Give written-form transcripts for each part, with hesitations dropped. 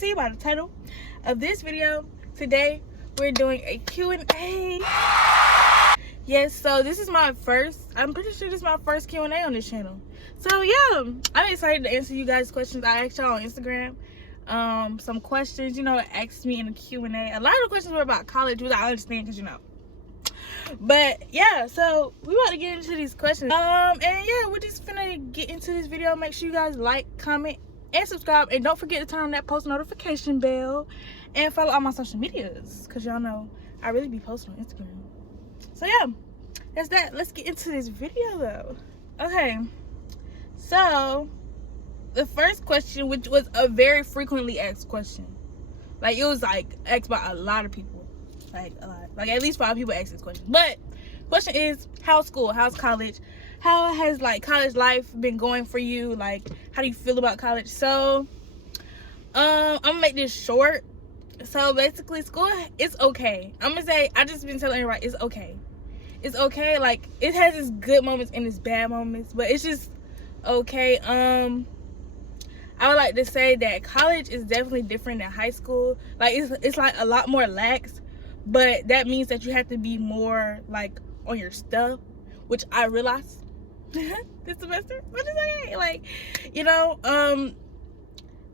see by the title of this video, today we're doing a Q&A. Yes, so this is my first, I'm pretty sure this is my first Q&A on this channel. So yeah, I'm excited to answer you guys' questions. I asked y'all on Instagram some questions, asked me in the Q&A. A lot of the questions were about college, which I understand because but yeah, so we about to get into these questions. And yeah, we're just finna get into this video. Make sure you guys like, comment, and subscribe, and don't forget to turn on that post notification bell and follow all my social medias, because y'all know I really be posting on Instagram. So yeah, that's that. Let's get into this video though. Okay, so the first question, which was a very frequently asked question, like it was like asked by a lot of people, like a lot, like at least 5 people asked this question. But question is, how's school, how's college, how has like college life been going for you, like how do you feel about college? So I'm gonna make this short. So basically, school is okay. I'm gonna say, I just been telling everybody it's okay. It's okay. Like it has its good moments and its bad moments, but it's just okay. I would like to say that college is definitely different than high school. Like it's like a lot more lax, but that means that you have to be more like on your stuff, which I realized this semester, but it's okay. Like,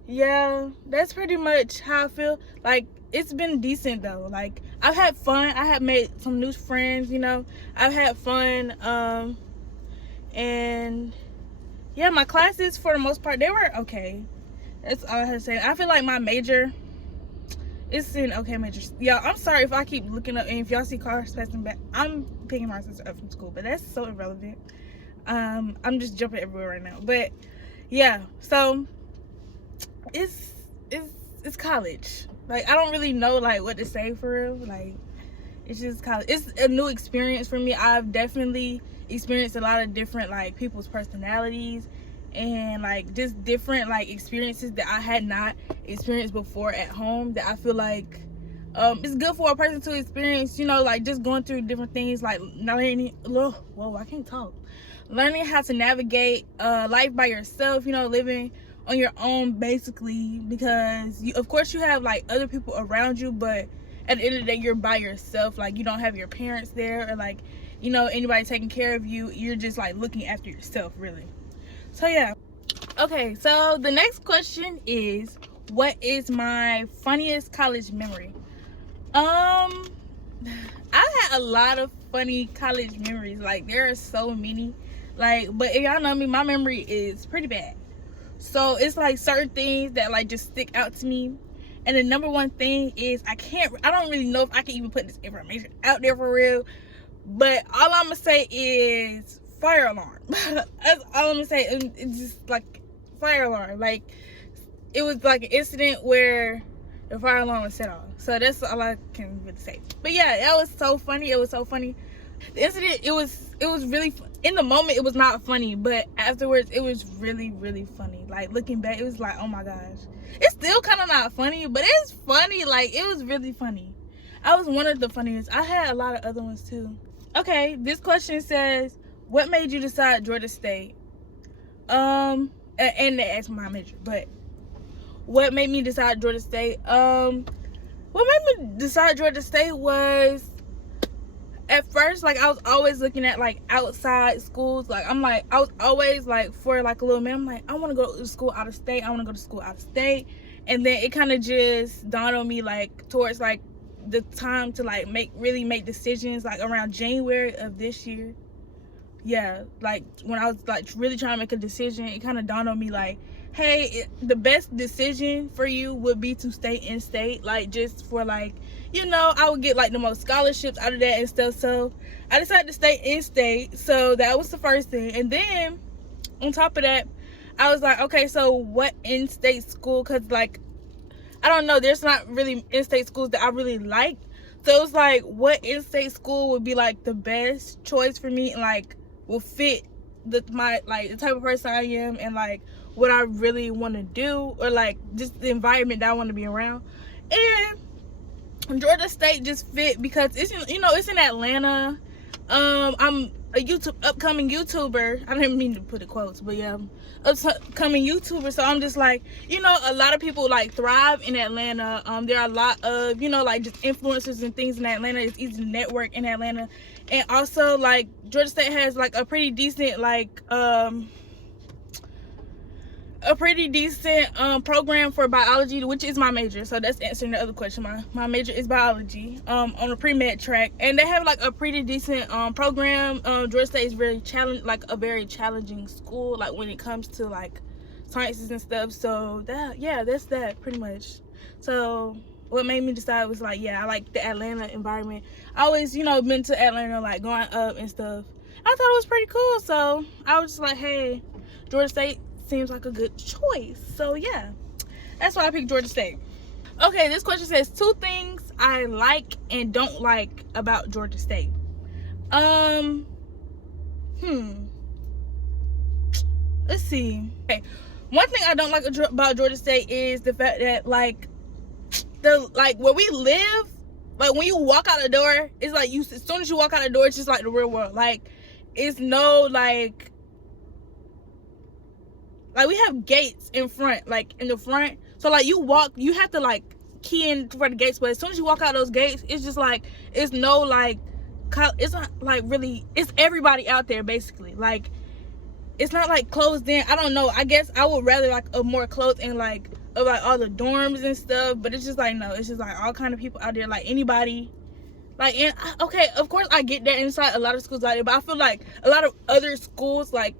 yeah, that's pretty much how I feel. Like it's been decent though. Like I've had fun. I have made some new friends, I've had fun. And yeah, my classes for the most part, they were okay. That's all I have to say. I feel like my major, it's an okay major. Yeah, I'm sorry if I keep looking up and if y'all see cars passing back. I'm picking my sister up from school, but that's so irrelevant. I'm just jumping everywhere right now. But yeah, so it's college. Like I don't really know like what to say for real. Like it's just college. It's a new experience for me. I've definitely experienced a lot of different like people's personalities and like just different like experiences that I had not experienced before at home, that I feel like it's good for a person to experience, like just going through different things, like learning I can't talk, learning how to navigate life by yourself, living on your own basically, because of course you have like other people around you, but at the end of the day you're by yourself. Like you don't have your parents there or like anybody taking care of you. You're just like looking after yourself really. So yeah, okay, so the next question is, what is my funniest college memory? I've had a lot of funny college memories. Like there are so many, like, but if y'all know me, my memory is pretty bad. So it's like certain things that like just stick out to me. And the number one thing is I don't really know if I can even put this information out there for real, but all I'm gonna say is fire alarm. That's all I'm gonna say. It's just like fire alarm. Like it was like an incident where the fire alarm was set off. So that's all I can really say. But yeah, that was so funny. It was so funny. The incident, it was really, in the moment it was not funny, but afterwards it was really, really funny. Like looking back, it was like, oh my gosh. It's still kind of not funny, but it's funny. Like it was really funny. I was one of the funniest. I had a lot of other ones too. Okay, this question says, what made you decide Georgia State? And they asked my major, but what made me decide Georgia State? What made me decide Georgia State was, at first, like I was always looking at like outside schools. Like I was always like, for like a little man, I'm like, I want to go to school out of state. I want to go to school out of state. And then it kind of just dawned on me like towards like the time to like really make decisions, like around January of this year. Yeah, like when I was like really trying to make a decision, it kind of dawned on me like, hey, the best decision for you would be to stay in state, like just for like, I would get like the most scholarships out of that and stuff. So I decided to stay in state. So that was the first thing. And then on top of that, I was like, okay, so what in-state school? Because like, I don't know, there's not really in-state schools that I really like. So it was like, what in-state school would be like the best choice for me and like will fit the type of person I am and like what I really want to do, or like just the environment that I want to be around. And Georgia State just fit because it's in Atlanta. I'm upcoming YouTuber. I didn't mean to put the quotes, but yeah, upcoming YouTuber. So I'm just like, you know, a lot of people like thrive in Atlanta. There are a lot of, you know, like just influencers and things in Atlanta. It's easy to network in Atlanta, and also like Georgia State has like a pretty decent program for biology, which is my major. So that's answering the other question. My major is biology on a pre-med track, and they have like a pretty decent program. Georgia State is very a very challenging school, like when it comes to like sciences and stuff. So that's that pretty much. So what made me decide was like, yeah, I like the Atlanta environment. I always, you know, been to Atlanta like growing up and stuff. I thought it was pretty cool, so I was just like, hey, Georgia State seems like a good choice. So yeah, that's why I picked Georgia State. Okay, this question says 2 things I like and don't like about Georgia State. Let's see. Okay, one thing I don't like about Georgia State is the fact that like where we live, like when you walk out the door, it's like as soon as you walk out the door, it's just like the real world. Like it's no like we have gates in front, like in the front. So like you have to like key in for the gates, but as soon as you walk out those gates, it's just like it's no like it's not like really, it's everybody out there basically. Like it's not like closed in. I don't know. I guess I would rather like a more closed in like of like all the dorms and stuff, but it's just like no, it's just like all kind of people out there, like anybody. Like, and okay, of course I get that inside a lot of schools out there, but I feel like a lot of other schools, like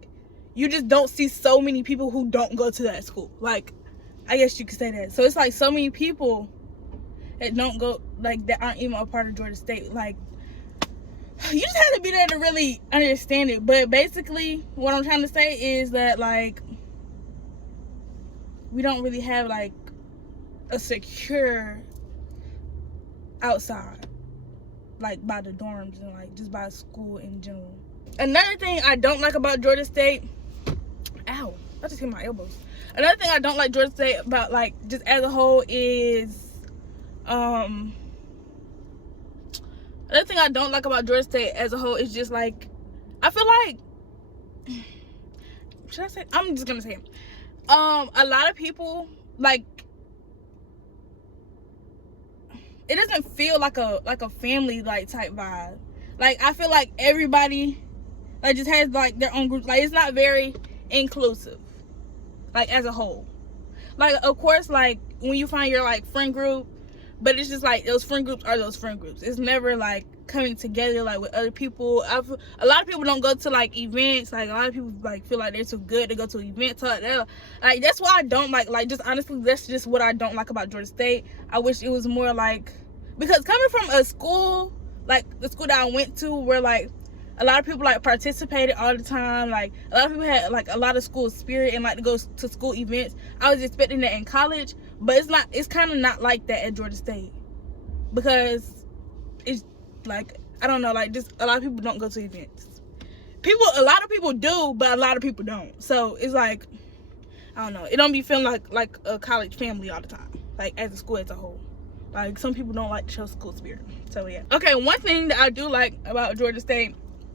you just don't see so many people who don't go to that school. Like, I guess you could say that. So it's like so many people that don't go, like that aren't even a part of Georgia State. Like, you just have to be there to really understand it. But basically, what I'm trying to say is that like we don't really have like a secure outside, like by the dorms and like just by school in general. Another thing I don't like about Georgia State, ow, I just hit my elbows. Another thing I don't like Georgia State about like just as a whole is another thing I don't like about Georgia State as a whole is just like I feel like, should I say, I'm just gonna say it. A lot of people like it doesn't feel like a family like type vibe. Like I feel like everybody like just has like their own groups. Like it's not very inclusive, like as a whole. Like of course, like when you find your like friend group, but it's just like those friend groups are those friend groups. It's never like coming together like with other people. A lot of people don't go to like events. Like a lot of people like feel like they're too good to go to events. Like that's why I don't like just honestly, that's just what I don't like about Georgia State. I wish it was more like, because coming from a school like the school that I went to where like a lot of people like participated all the time, like a lot of people had like a lot of school spirit and like to go to school events. I was expecting that in college, but it's kind of not like that at Georgia State, because it's like I don't know, like just a lot of people don't go to events. A lot of people do, but a lot of people don't. So it's like I don't know, it don't be feeling like a college family all the time, like as a school as a whole. Like some people don't like to show school spirit. So yeah. Okay, one thing that I do like about Georgia State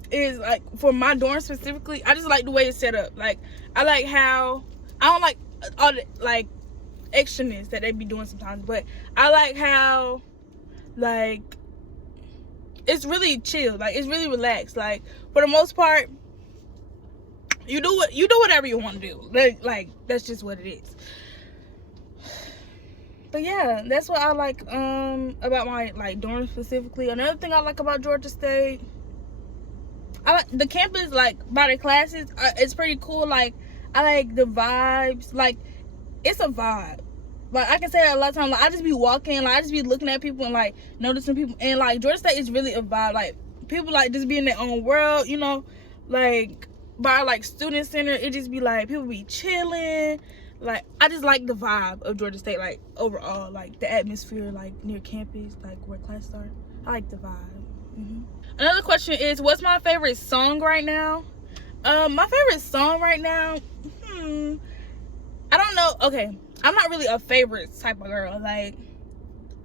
is like for my dorm specifically, I just like the way it's set up. Like I like how I don't like all the like extraness that they be doing sometimes, but I like how like it's really chill, like it's really relaxed. Like for the most part, you do whatever you want to do. Like that's just what it is. But yeah, that's what I like about my like dorm specifically. Another thing I like about Georgia State, I like the campus, like by the classes, it's pretty cool. Like I like the vibes, like it's a vibe. Like I can say that a lot of times, like I just be walking, like I just be looking at people and like noticing people, and like Georgia State is really a vibe. Like people like just be in their own world, you know, like by like student center, it just be like people be chilling. Like I just like the vibe of Georgia State, like overall, like the atmosphere, like near campus, like where classes are. I like the vibe. Another question is, what's my favorite song right now? My favorite song right now, I don't know. Okay, I'm not really a favorite type of girl. Like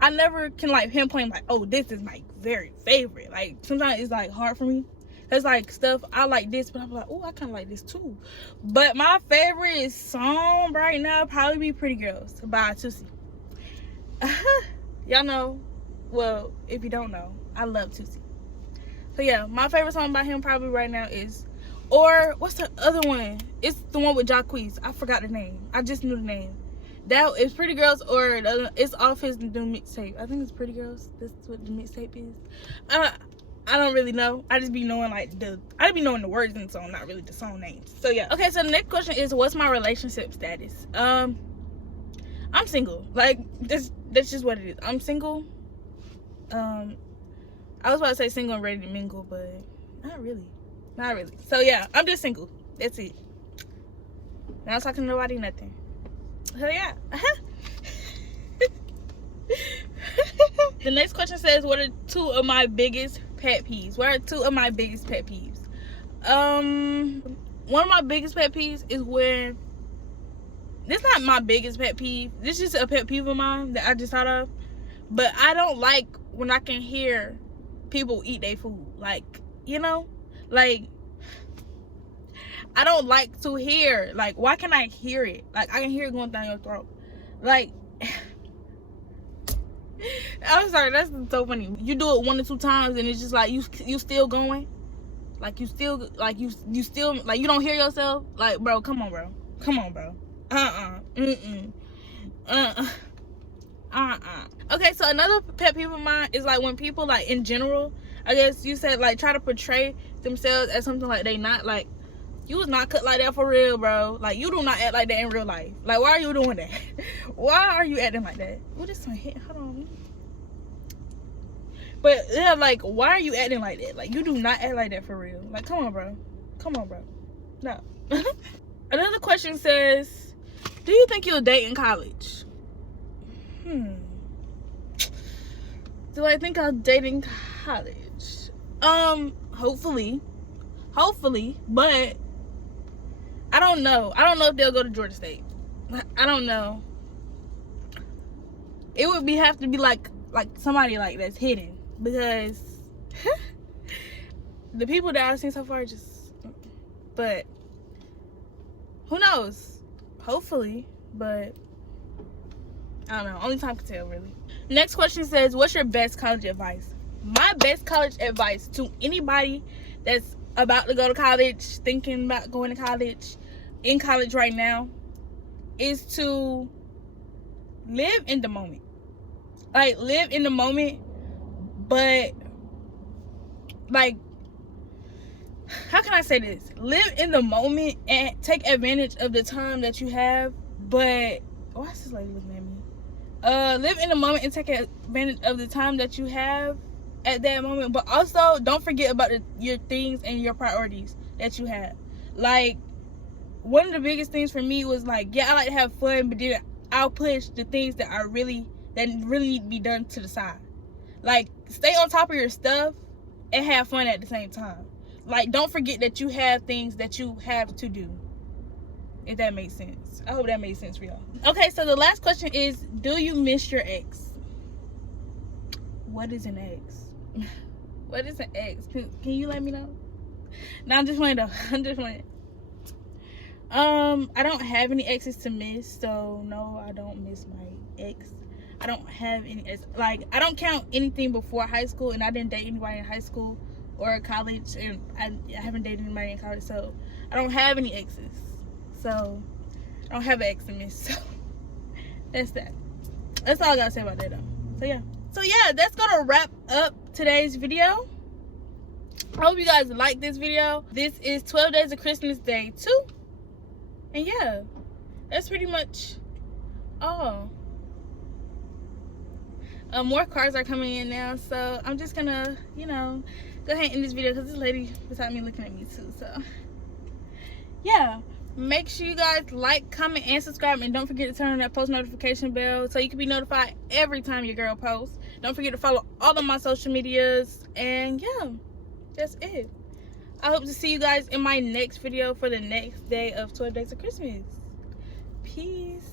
I never can like pinpoint like, oh, this is my very favorite. Like sometimes it's like hard for me, There's like stuff I like this, but I'm like, oh, I kind of like this too. But my favorite song right now probably be Pretty Girls by Tootsie. Y'all know, well, if you don't know, I love Tootsie. So yeah, my favorite song by him probably right now is, or what's the other one? It's the one with Jacquees. I forgot the name. I just knew the name. That is Pretty Girls, or it's off his new mixtape. I think it's Pretty Girls. That's what the mixtape is. I don't really know. I just be knowing I be knowing the words in the song, not really the song names. So yeah. Okay, so the next question is, what's my relationship status? I'm single. Like that's just what it is. I'm single. I was about to say single and ready to mingle, but not really. Not really. So yeah, I'm just single. That's it. Not talking to nobody, nothing. So yeah. The next question says, what are two of my biggest pet peeves? What are two of my biggest pet peeves? One of my biggest pet peeves is when, this not my biggest pet peeve, this is just a pet peeve of mine that I just thought of, but I don't like when I can hear people eat their food. Like, you know, like, I don't like to hear, like, why can I hear it? Like, I can hear it going down your throat. Like, I'm sorry, that's so funny. You do it 1 or 2 times and it's just like, you still going? Like, you still, like, you still, like, you don't hear yourself? Like, bro, come on, bro. Come on, bro. Okay, so another pet peeve of mine is like when people, like, in general, I guess you said, like, try to portray themselves as something like they not. Like, you was not cut like that for real, bro. Like, you do not act like that in real life. Like, why are you doing that? Why are you acting like that? What is my hit? Hold on. But yeah, like, why are you acting like that? Like, you do not act like that for real. Like, come on, bro. Come on, bro. No. Another question says, do you think you'll date in college? Do I think I'll date in college? Hopefully, but I don't know. I don't know if they'll go to Georgia State. I don't know. It would have to be like somebody like that's hidden, because the people that I've seen so far just, but who knows? Hopefully, but I don't know. Only time can tell, really. Next question says, what's your best college advice? My best college advice to anybody that's about to go to college, thinking about going to college, in college right now, is to live in the moment. Like, live in the moment, but, like, how can I say this? Live in the moment and take advantage of the time that you have, but, why is this lady looking at me? Live in the moment and take advantage of the time that you have at that moment, but also don't forget about your things and your priorities that you have. Like, one of the biggest things for me was like, yeah, I like to have fun, but then I'll push the things that really need to be done to the side. Like, stay on top of your stuff and have fun at the same time. Like, don't forget that you have things that you have to do, if that makes sense. I hope that made sense for y'all. Okay, so the last question is, do you miss your ex? What is an ex? What is an ex? Can you let me know? No, I'm just playing though. I'm just playing. I don't have any exes to miss, so no, I don't miss my ex. I don't have any ex. Like, I don't count anything before high school, and I didn't date anybody in high school or college, and I haven't dated anybody in college, so I don't have any exes. So I don't have an ex to miss. So that's that. That's all I gotta say about that though. So yeah, that's gonna wrap up today's video. I hope you guys like this video. This is 12 Days of Christmas Day 2. And yeah, that's pretty much all. More cars are coming in now, so I'm just gonna, you know, go ahead and end this video because this lady beside me looking at me too. So yeah, make sure you guys like, comment, and subscribe, and don't forget to turn on that post notification bell so you can be notified every time your girl posts. Don't forget to follow all of my social medias, and yeah, that's it. I hope to see you guys in my next video for the next day of 12 Days of Christmas. Peace.